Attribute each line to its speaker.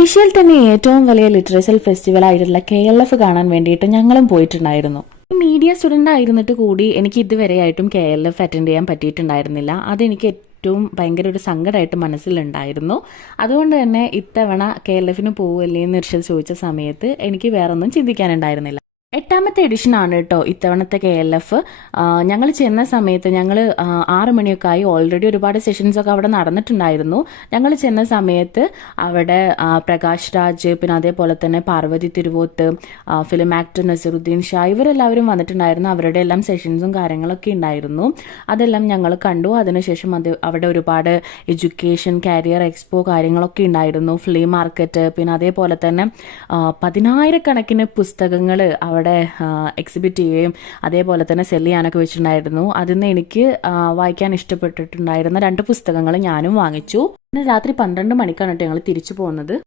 Speaker 1: ഏഷ്യയിൽ തന്നെ ഏറ്റവും വലിയ ലിറ്ററേച്ചർ ഫെസ്റ്റിവൽ ആയിട്ടുള്ള കെ എൽ എഫ് കാണാൻ വേണ്ടിയിട്ട് ഞങ്ങളും പോയിട്ടുണ്ടായിരുന്നു. മീഡിയ സ്റ്റുഡന്റ് ആയിരുന്നിട്ട് കൂടി എനിക്ക് ഇതുവരെ ആയിട്ടും കെ എൽ എഫ് അറ്റൻഡ് ചെയ്യാൻ പറ്റിയിട്ടുണ്ടായിരുന്നില്ല. അതെനിക്ക് ഏറ്റവും ഭയങ്കര ഒരു സങ്കടമായിട്ട് മനസ്സിലുണ്ടായിരുന്നു. അതുകൊണ്ട് തന്നെ ഇത്തവണ കെ എൽ എഫിന് പോവല്ലേ എന്ന് ഇർഷൽ ചോദിച്ച സമയത്ത് എനിക്ക് വേറൊന്നും ചിന്തിക്കാനുണ്ടായിരുന്നില്ല. എട്ടാമത്തെ എഡിഷൻ ആണ് കേട്ടോ ഇത്തവണത്തെ കെ എൽ എഫ് ഞങ്ങൾ ചെന്ന സമയത്ത് ഞങ്ങൾ ആറ് മണിയൊക്കെ ആയി ഓൾറെഡി ഒരുപാട് സെഷൻസ് ഒക്കെ അവിടെ നടന്നിട്ടുണ്ടായിരുന്നു. ഞങ്ങൾ ചെന്ന സമയത്ത് അവിടെ പ്രകാശ് രാജ് പിന്നെ അതേപോലെ തന്നെ പാർവതി തിരുവോത്ത് ഫിലിം ആക്ടർ നസറുദ്ദീൻ ഷാ ഇവരെല്ലാവരും വന്നിട്ടുണ്ടായിരുന്നു. അവരുടെ എല്ലാം സെഷൻസും കാര്യങ്ങളൊക്കെ ഉണ്ടായിരുന്നു. അതെല്ലാം ഞങ്ങൾ കണ്ടു. അതിനുശേഷം അത് അവിടെ ഒരുപാട് എഡ്യൂക്കേഷൻ കരിയർ എക്സ്പോ കാര്യങ്ങളൊക്കെ ഉണ്ടായിരുന്നു. ഫ്ലീ മാർക്കറ്റ് പിന്നെ അതേപോലെ തന്നെ പതിനായിരക്കണക്കിന് പുസ്തകങ്ങൾ അവിടെ എക്സിബിറ്റ് ചെയ്യുകയും അതേപോലെ തന്നെ സെൽ ചെയ്യാനൊക്കെ വെച്ചിട്ടുണ്ടായിരുന്നു. അതിൽ നിന്ന് എനിക്ക് വായിക്കാൻ ഇഷ്ടപ്പെട്ടിട്ടുണ്ടായിരുന്ന രണ്ട് പുസ്തകങ്ങൾ ഞാനും വാങ്ങിച്ചു. പിന്നെ രാത്രി പന്ത്രണ്ട് മണിക്കാണ് കേട്ടോ ഞങ്ങൾ തിരിച്ചു പോകുന്നത്.